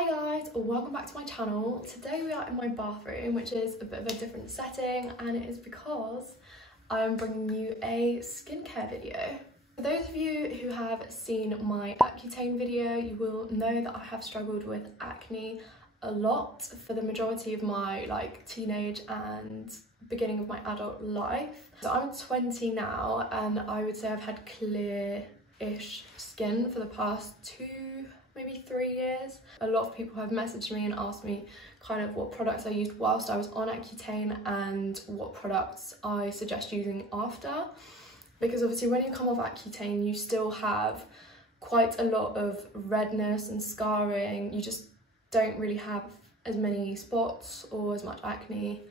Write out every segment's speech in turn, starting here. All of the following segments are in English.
Hi guys, welcome back to my channel. Today we are in my bathroom, which is a bit of a different setting, and it is because I am bringing you a skincare video. For those of you who have seen my Accutane video, you will know that I have struggled with acne a lot for the majority of my teenage and beginning of my adult life. So I'm 20 now, and I would say I've had clear-ish skin for the past maybe 3 years. A lot of people have messaged me and asked me kind of what products I used whilst I was on Accutane and what products I suggest using after. Because obviously when you come off Accutane, you still have quite a lot of redness and scarring. You just don't really have as many spots or as much acne,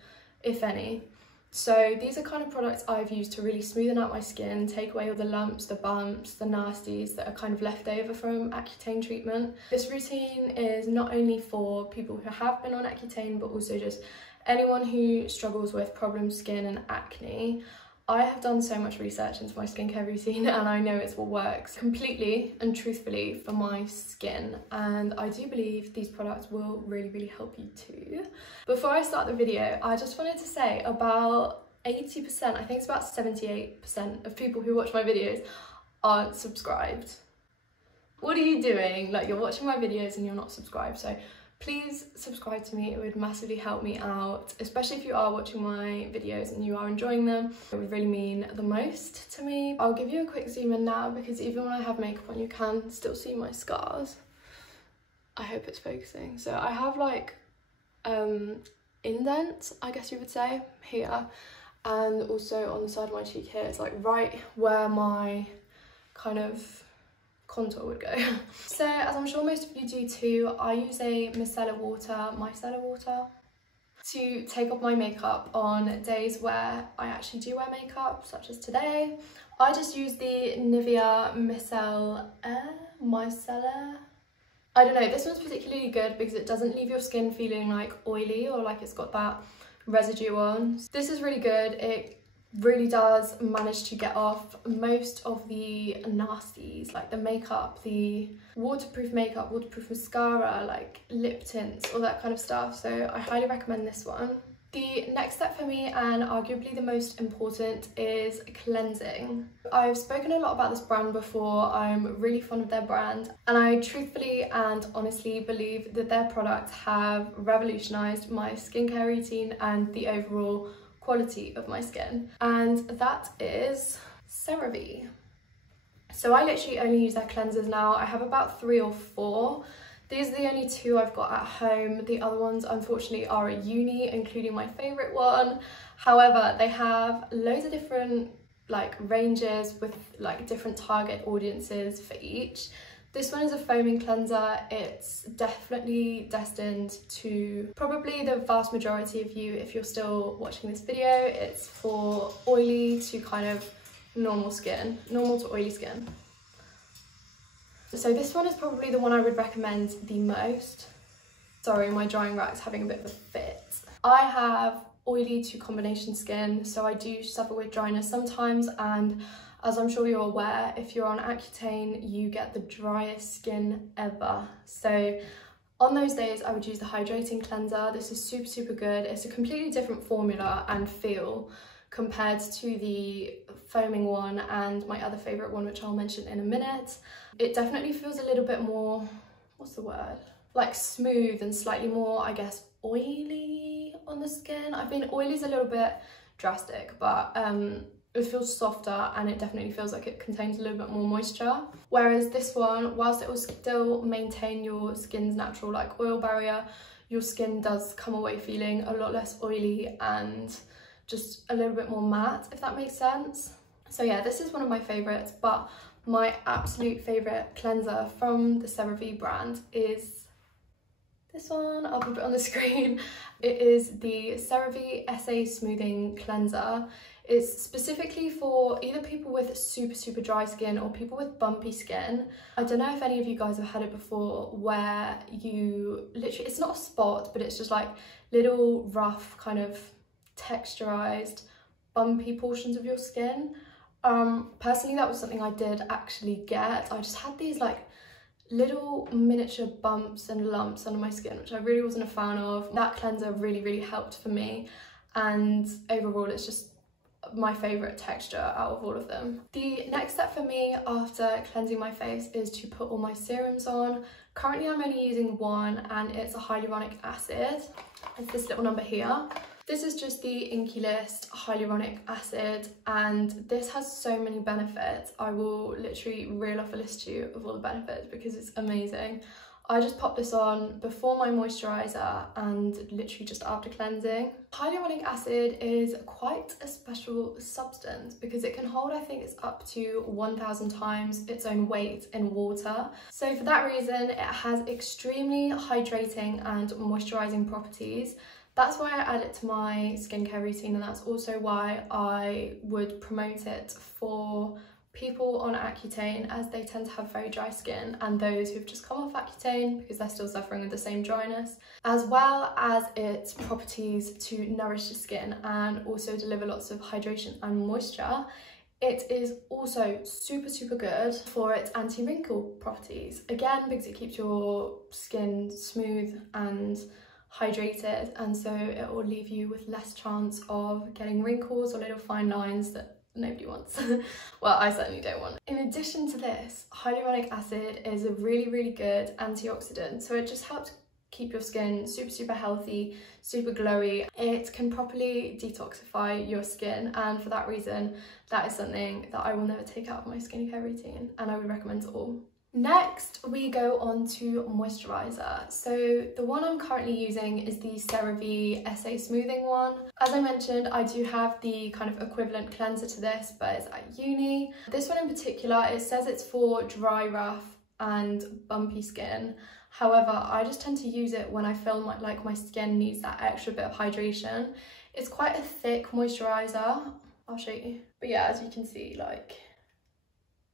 if any. So these are kind of products I've used to really smoothen out my skin, take away all the lumps, the bumps, the nasties that are kind of left over from Accutane treatment. This routine is not only for people who have been on Accutane, but also just anyone who struggles with problem skin and acne. I have done so much research into my skincare routine, and I know it's what works completely and truthfully for my skin, and I do believe these products will really help you too. Before I start the video, I just wanted to say about 80%, I think it's about 78% of people who watch my videos aren't subscribed. What are you doing? Like, you're watching my videos and you're not subscribed, so please subscribe to me. It would massively help me out, especially if you are watching my videos and you are enjoying them. It would really mean the most to me. I'll give you a quick zoom in now, because even when I have makeup on, you can still see my scars. I hope it's focusing. So I have indents, I guess you would say, here, and also on the side of my cheek here. It's like right where my kind of contour would go. So as I'm sure most of you do too, I use a micellar water to take off my makeup on days where I actually do wear makeup, such as today. I just use the Nivea micellar. I don't know, this one's particularly good because it doesn't leave your skin feeling like oily or like it's got that residue on. This is really good. It really does manage to get off most of the nasties, like the makeup, the waterproof makeup, waterproof mascara, like lip tints, all that kind of stuff. So I highly recommend this one. The next step for me, and arguably the most important, is cleansing. I've spoken a lot about this brand before. I'm really fond of their brand, and I truthfully and honestly believe that their products have revolutionized my skincare routine and the overall quality of my skin, and that is CeraVe. So I literally only use their cleansers now. I have about 3 or 4. These are the only 2 I've got at home. The other ones unfortunately are at uni, including my favourite one. However, they have loads of different ranges with different target audiences for each. This one is a foaming cleanser. It's definitely destined to probably the vast majority of you, if you're still watching this video. It's for oily to kind of normal skin, normal to oily skin. So this one is probably the one I would recommend the most. Sorry, my drying rack's having a bit of a fit. I have oily to combination skin, so I do suffer with dryness sometimes, and as I'm sure you're aware, if you're on Accutane, you get the driest skin ever. So on those days, I would use the hydrating cleanser. This is super good. It's a completely different formula and feel compared to the foaming one and my other favourite one, which I'll mention in a minute. It definitely feels a little bit more, what's the word? Like smooth and slightly more, I guess, oily on the skin. I mean, oily is a little bit drastic, but it feels softer, and it definitely feels like it contains a little bit more moisture. Whereas this one, whilst it will still maintain your skin's natural oil barrier, your skin does come away feeling a lot less oily and just a little bit more matte, if that makes sense. So yeah, this is one of my favorites, but my absolute favorite cleanser from the CeraVe brand is this one. I'll put it on the screen. It is the CeraVe SA Smoothing Cleanser. It's specifically for either people with super dry skin or people with bumpy skin. I don't know if any of you guys have had it before, where you literally, it's not a spot, but it's just like little rough kind of texturized bumpy portions of your skin. Personally, that was something I did actually get. I just had these little miniature bumps and lumps under my skin, which I really wasn't a fan of. That cleanser really helped for me, and overall it's just my favourite texture out of all of them. The next step for me after cleansing my face is to put all my serums on. Currently I'm only using one, and it's a hyaluronic acid. It's this little number here. This is just the Inkey List hyaluronic acid, and this has so many benefits. I will literally reel off a list to you of all the benefits because it's amazing. I just pop this on before my moisturiser and literally just after cleansing. Hyaluronic acid is quite a special substance because it can hold, I think it's up to 1,000 times its own weight in water. So for that reason, it has extremely hydrating and moisturising properties. That's why I add it to my skincare routine, and that's also why I would promote it for people on Accutane, as they tend to have very dry skin, and those who've just come off Accutane because they're still suffering with the same dryness, as well as its properties to nourish the skin and also deliver lots of hydration and moisture. It is also super good for its anti-wrinkle properties, again because it keeps your skin smooth and hydrated, and so it will leave you with less chance of getting wrinkles or little fine lines that nobody wants. Well, I certainly don't want. In addition to this, hyaluronic acid is a really good antioxidant, so it just helps keep your skin super healthy, super glowy. It can properly detoxify your skin, and for that reason that is something that I will never take out of my skincare routine, and I would recommend to all. Next, we go on to moisturiser. So the one I'm currently using is the CeraVe SA Smoothing one. As I mentioned, I do have the kind of equivalent cleanser to this, but it's at uni. This one in particular, it says it's for dry, rough and bumpy skin. However, I just tend to use it when I feel like my skin needs that extra bit of hydration. It's quite a thick moisturiser. I'll show you. But yeah, as you can see, like,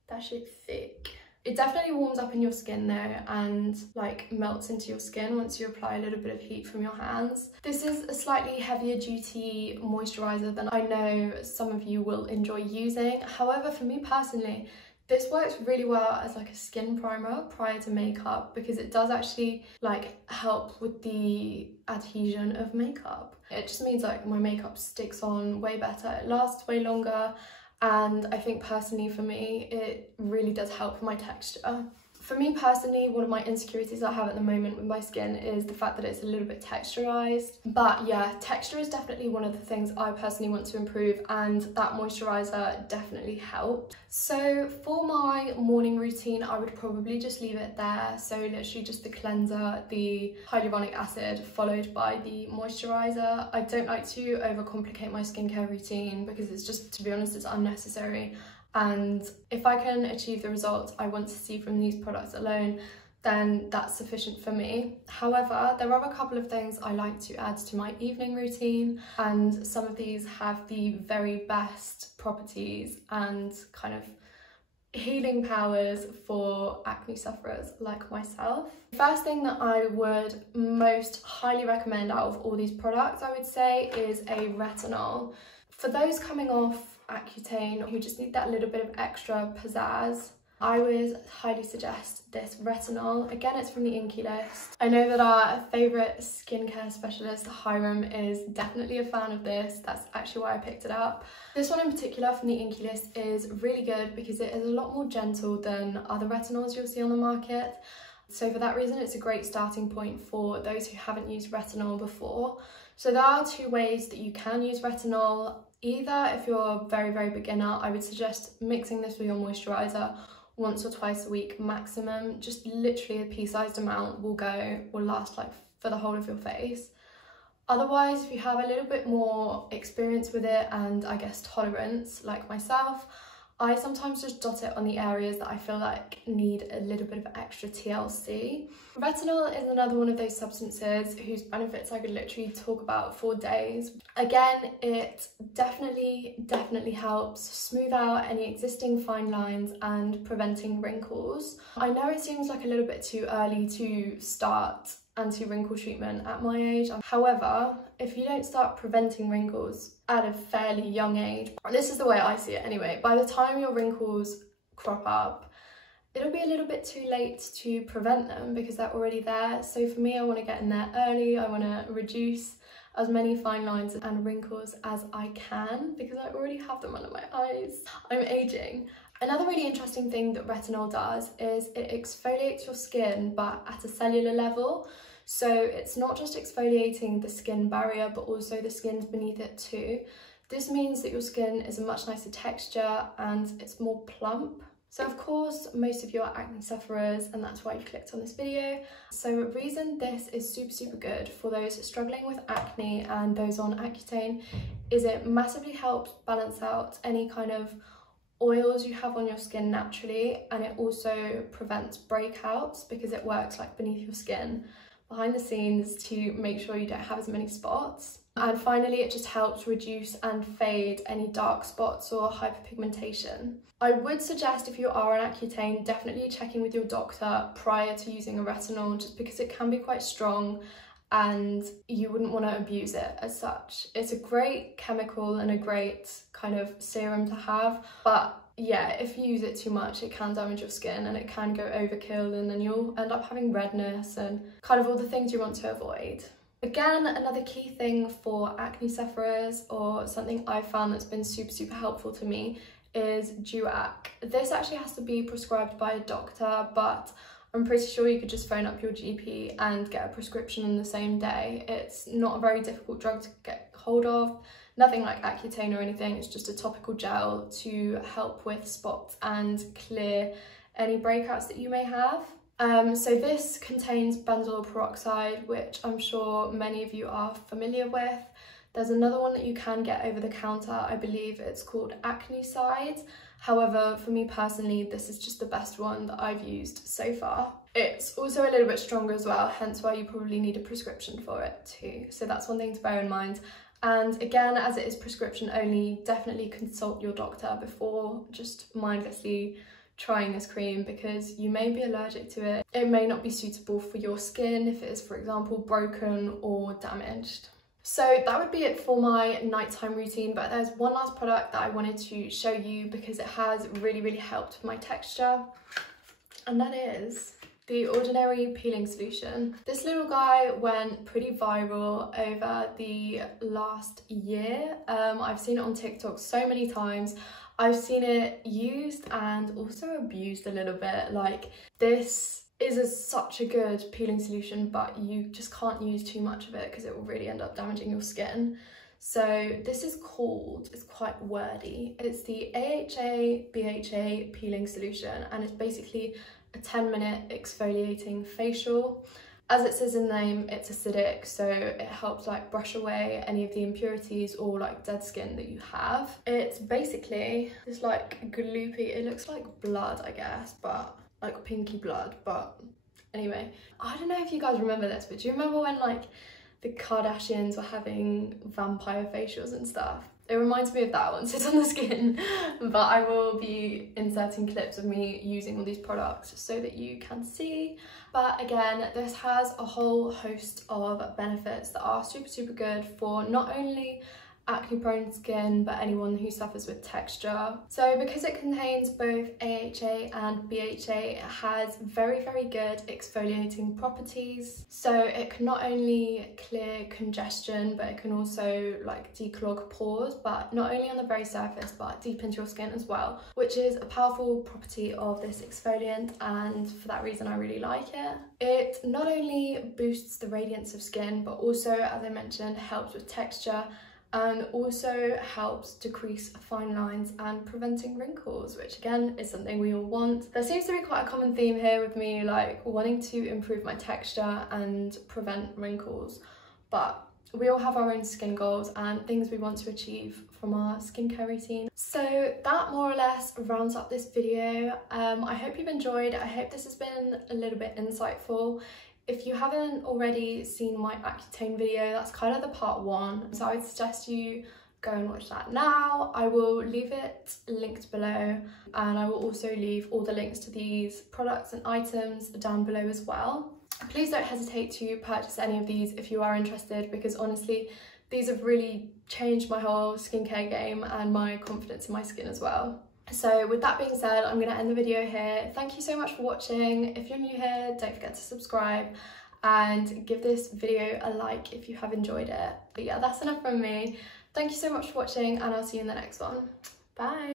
that shit's thick. It definitely warms up in your skin though, and like melts into your skin once you apply a little bit of heat from your hands. This is a slightly heavier duty moisturiser than I know some of you will enjoy using. However, for me personally, this works really well as like a skin primer prior to makeup, because it does actually like help with the adhesion of makeup. It just means like my makeup sticks on way better, it lasts way longer. And I think personally for me, it really does help with my texture. For me personally, one of my insecurities I have at the moment with my skin is the fact that it's a little bit texturized. But yeah, texture is definitely one of the things I personally want to improve, and that moisturizer definitely helped. So for my morning routine, I would probably just leave it there. So literally just the cleanser, the hyaluronic acid, followed by the moisturizer. I don't like to overcomplicate my skincare routine because it's just, to be honest, it's unnecessary. And if I can achieve the results I want to see from these products alone, then that's sufficient for me. However, there are a couple of things I like to add to my evening routine, and some of these have the very best properties and kind of healing powers for acne sufferers like myself. The first thing that I would most highly recommend out of all these products, I would say, is a retinol. For those coming off Accutane who just need that little bit of extra pizzazz, I would highly suggest this retinol. Again, it's from the Inkey List. I know that our favourite skincare specialist, Hiram, is definitely a fan of this. That's actually why I picked it up. This one in particular from the Inkey List is really good because it is a lot more gentle than other retinols you'll see on the market. So for that reason, it's a great starting point for those who haven't used retinol before. So there are two ways that you can use retinol. Either if you're a very beginner, I would suggest mixing this with your moisturiser once or twice a week maximum. Just literally a pea-sized amount will last like for the whole of your face. Otherwise, if you have a little bit more experience with it and I guess tolerance like myself, I sometimes just dot it on the areas that I feel like need a little bit of extra TLC. Retinol is another one of those substances whose benefits I could literally talk about for days. Again, it definitely helps smooth out any existing fine lines and preventing wrinkles. I know it seems like a little bit too early to start anti-wrinkle treatment at my age. However, if you don't start preventing wrinkles at a fairly young age, this is the way I see it anyway, by the time your wrinkles crop up, it'll be a little bit too late to prevent them because they're already there. So for me, I want to get in there early. I want to reduce as many fine lines and wrinkles as I can because I already have them under my eyes. I'm aging. Another really interesting thing that retinol does is it exfoliates your skin, but at a cellular level. So it's not just exfoliating the skin barrier, but also the skins beneath it too. This means that your skin is a much nicer texture and it's more plump. So of course, most of you are acne sufferers and that's why you clicked on this video. So the reason this is super good for those struggling with acne and those on Accutane is it massively helps balance out any kind of oils you have on your skin naturally, and it also prevents breakouts because it works like beneath your skin behind the scenes to make sure you don't have as many spots. And finally, it just helps reduce and fade any dark spots or hyperpigmentation. I would suggest if you are on Accutane, definitely checking with your doctor prior to using a retinol, just because it can be quite strong and you wouldn't want to abuse it as such. It's a great chemical and a great kind of serum to have, but yeah, if you use it too much, it can damage your skin and it can go overkill, and then you'll end up having redness and kind of all the things you want to avoid. Again, another key thing for acne sufferers, or something I found that's been super helpful to me, is DUAC. This actually has to be prescribed by a doctor, but I'm pretty sure you could just phone up your GP and get a prescription on the same day. It's not a very difficult drug to get hold of, nothing like Accutane or anything. It's just a topical gel to help with spots and clear any breakouts that you may have. So this contains benzoyl peroxide, which I'm sure many of you are familiar with. There's another one that you can get over the counter. I believe it's called Acne-Side. However, for me personally, this is just the best one that I've used so far. It's also a little bit stronger as well, hence why you probably need a prescription for it too. So that's one thing to bear in mind. And again, as it is prescription only, definitely consult your doctor before just mindlessly trying this cream, because you may be allergic to it. It may not be suitable for your skin if it is, for example, broken or damaged. So that would be it for my nighttime routine, but there's one last product that I wanted to show you because it has really helped with my texture, and that is the Ordinary Peeling Solution. This little guy went pretty viral over the last year. I've seen it on TikTok so many times. I've seen it used and also abused a little bit. Like, this is such a good peeling solution, but you just can't use too much of it because it will really end up damaging your skin. So this is called, it's quite wordy, it's the AHA BHA peeling solution, and it's basically a 10-minute exfoliating facial. As it says in the name, it's acidic, so it helps like brush away any of the impurities or like dead skin that you have. It's basically this like gloopy, it looks like blood, I guess, but like pinky blood. But anyway, I don't know if you guys remember this, but do you remember when like the Kardashians were having vampire facials and stuff? It reminds me of that once it's on the skin. But I will be inserting clips of me using all these products so that you can see. But again, this has a whole host of benefits that are super good for not only acne prone skin but anyone who suffers with texture. So because it contains both AHA and BHA, it has very good exfoliating properties. So it can not only clear congestion, but it can also like declog pores, but not only on the very surface but deep into your skin as well, which is a powerful property of this exfoliant, and for that reason I really like it. It not only boosts the radiance of skin, but also, as I mentioned, helps with texture and also helps decrease fine lines and preventing wrinkles, which again is something we all want. There seems to be quite a common theme here with me, like wanting to improve my texture and prevent wrinkles, but we all have our own skin goals and things we want to achieve from our skincare routine. So that more or less rounds up this video. I hope you've enjoyed. I hope this has been a little bit insightful. If you haven't already seen my Accutane video, that's kind of the part 1, so I would suggest you go and watch that now. I will leave it linked below, and I will also leave all the links to these products and items down below as well. Please don't hesitate to purchase any of these if you are interested, because honestly, these have really changed my whole skincare game and my confidence in my skin as well. So with that being said, I'm going to end the video here. Thank you so much for watching. If you're new here, don't forget to subscribe and give this video a like if you have enjoyed it. But yeah, that's enough from me. Thank you so much for watching, and I'll see you in the next one. Bye.